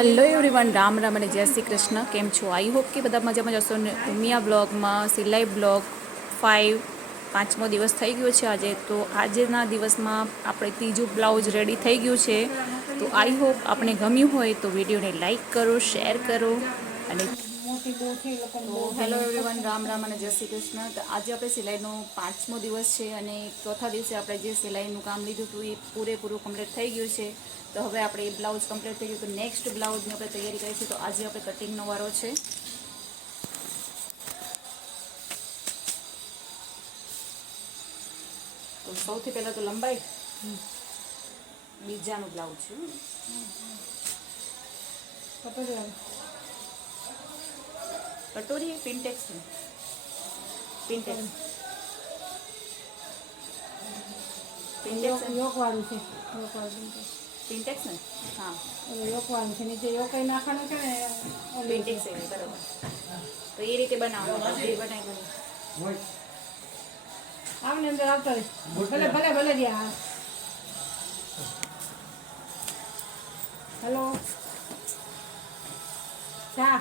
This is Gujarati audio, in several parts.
હેલો એવરીવન, રામ રામ અને જય શ્રી કૃષ્ણ. કેમ છો? આઈ હોપ કે બધા મજામાં જશો ને. ઉમિયા બ્લોગમાં સિલાઈ બ્લોગ 5 પાંચમો દિવસ થઈ ગયો છે આજે. તો આજના દિવસમાં આપણે ત્રીજું બ્લાઉઝ રેડી થઈ ગયું છે. તો આઈ હોપ આપણે ગમ્યું હોય તો વિડીયોને લાઈક કરો, શેર કરો અને હેલો એવરીવન, રામ રામ અને જય શ્રી કૃષ્ણ. તો આજે આપણે સિલાઈનો પાંચમો દિવસ છે અને ચોથા દિવસે આપણે જે સિલાઈનું કામ લીધું હતું એ પૂરેપૂરું કમ્પ્લીટ થઈ ગયું છે. તો હવે આપણે એ બ્લાઉઝ કમ્પ્લીટ થઈ ગયું તો નેક્સ્ટ બ્લાઉઝની આપણે તૈયારી કરીશું. તો આજે આપણે કટિંગનો વારો છે. તો સૌથી પહેલાં તો લંબાઈ બીજાનું બ્લાઉઝ છે. કટોરી પિન્ટેક્સ ને પિન્ટેક્સ યોકવાળું છે, પિન્ટેક્સ ને હા યોકવાળું છે. નીચે યોકાઈ નાખવાનું છે ને પિન્ટેક્સ એવી બરાબર. તો એ રીતે બનાવવાનું જે બનાવ્યું. આવને અંદર આવતો રે ભલે ભલે ભલે રહ્યા. હેલો ચા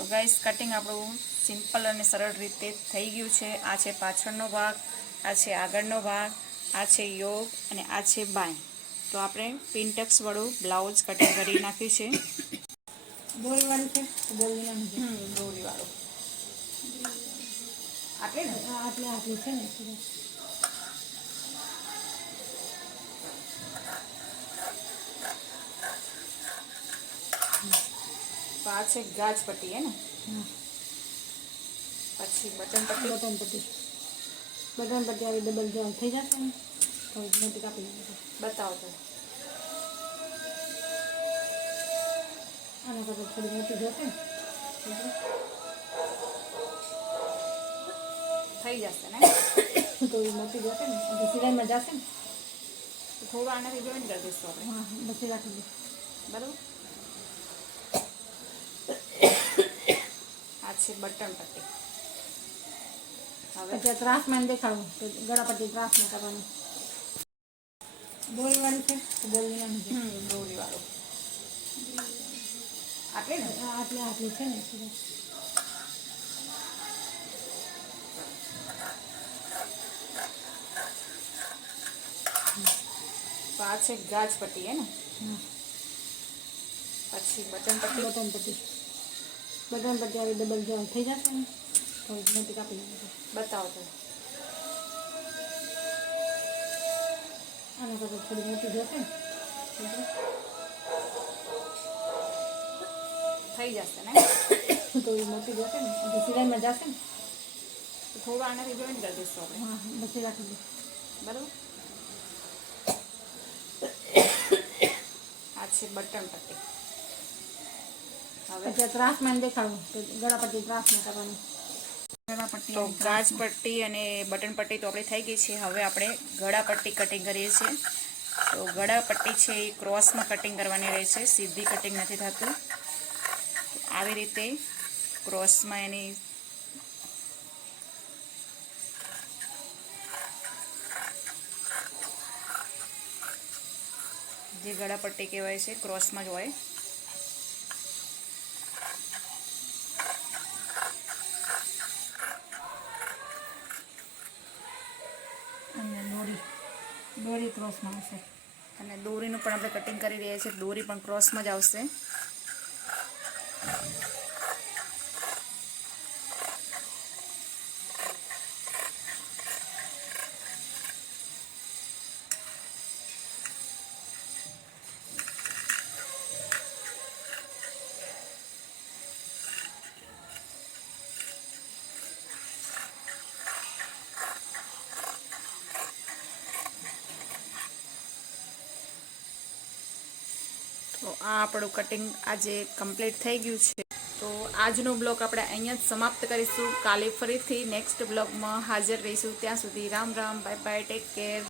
તો ગાઈસ કટિંગ આપણું સિમ્પલ અને સરળ રીતે થઈ ગયું છે. આ છે પાછળનો ભાગ, આ છે આગળનો ભાગ, આ છે યોગ અને આ છે બાય. તો આપણે પિન્ટેક્સ વાળું બ્લાઉઝ કટિંગ કરી નાખ્યું છે. દોરીવાળું છે તો દોરી નાખજો. દોરી વાળું આટલે ને આટલી છે ને એટલે. તો આ છે ગાજ પટ્ટી હે ને, હા. પછી બટન પટ્ટી. બટન પટ્ટી આવી ડબલ જોઈન્ટ થઈ જશે ને તો મોટી કાપી નાખજો. બતાવો તો આના કરતાં થોડી મોટી જશે ને થઈ જશે ને. તો એ મોટી જશે ને એટલે સિલાઈમાં જશે ને. તો થોડું આનાથી જોઈન કરી દઈશું આપણે, હા બસી રાખી દો. બરાબર. આ છે બટન પટ્ટી. હવે પછી ત્રાસમાં દેખાડવું તો ગળા પરથી ત્રાસમાં કરવાનું. દોરીવાળું છે તો દોરી નાખજો. દોરી વાળું આટલે ને. આટલી છે ને એટલે. તો આ છે ગાજ પટ્ટી હે ને, હા. પછી બટન પટ્ટી. બટન પટ્ટી આવી ડબલ જોઈન્ટ થઈ જશે ને તો મોટી કાપી નાખજો. બતાવો તો આના કરતાં થોડી મોટી જશે ને થઈ જશે ને. તો એ મોટી જશે ને એટલે સિલાઈમાં જશે ને. તો થોડું આનાથી જોઈન કરી દઈશું આપણે, હા બસી રાખી દો. બરાબર. આ છે બટન પટ્ટી. હવે પછી ત્રાસમાં દેખાડવું તો ગળા પરથી ત્રાસમાં કરવાનું. તો ગાજ પટ્ટી અને બટન પટ્ટી તો આપણી થઈ ગઈ છે. હવે આપણે ગળા પટ્ટી કટિંગ કરીએ છીએ. તો ગળા પટ્ટી છે એ ક્રોસમાં કટિંગ કરવાની રહે છે, સીધી કટિંગ નથી થતું. આવી રીતે ક્રોસમાં એની જે ગળા પટ્ટી કહેવાય છે ક્રોસમાં જ હોય. અને દોરી ક્રોસમાં હશે. અને દોરીનું પણ આપણે કટિંગ કરી રહ્યા છીએ. દોરી પણ ક્રોસમાં જ આવશે. તો આ આપણું કટિંગ આજે કમ્પ્લીટ થઈ ગયું છે. તો આજનો બ્લોગ આપણે અહીંયા જ સમાપ્ત કરીશું. કાલે ફરીથી નેક્સ્ટ બ્લોગમાં હાજર રહીશું. ત્યાં સુધી Ram Ram, bye bye, take care.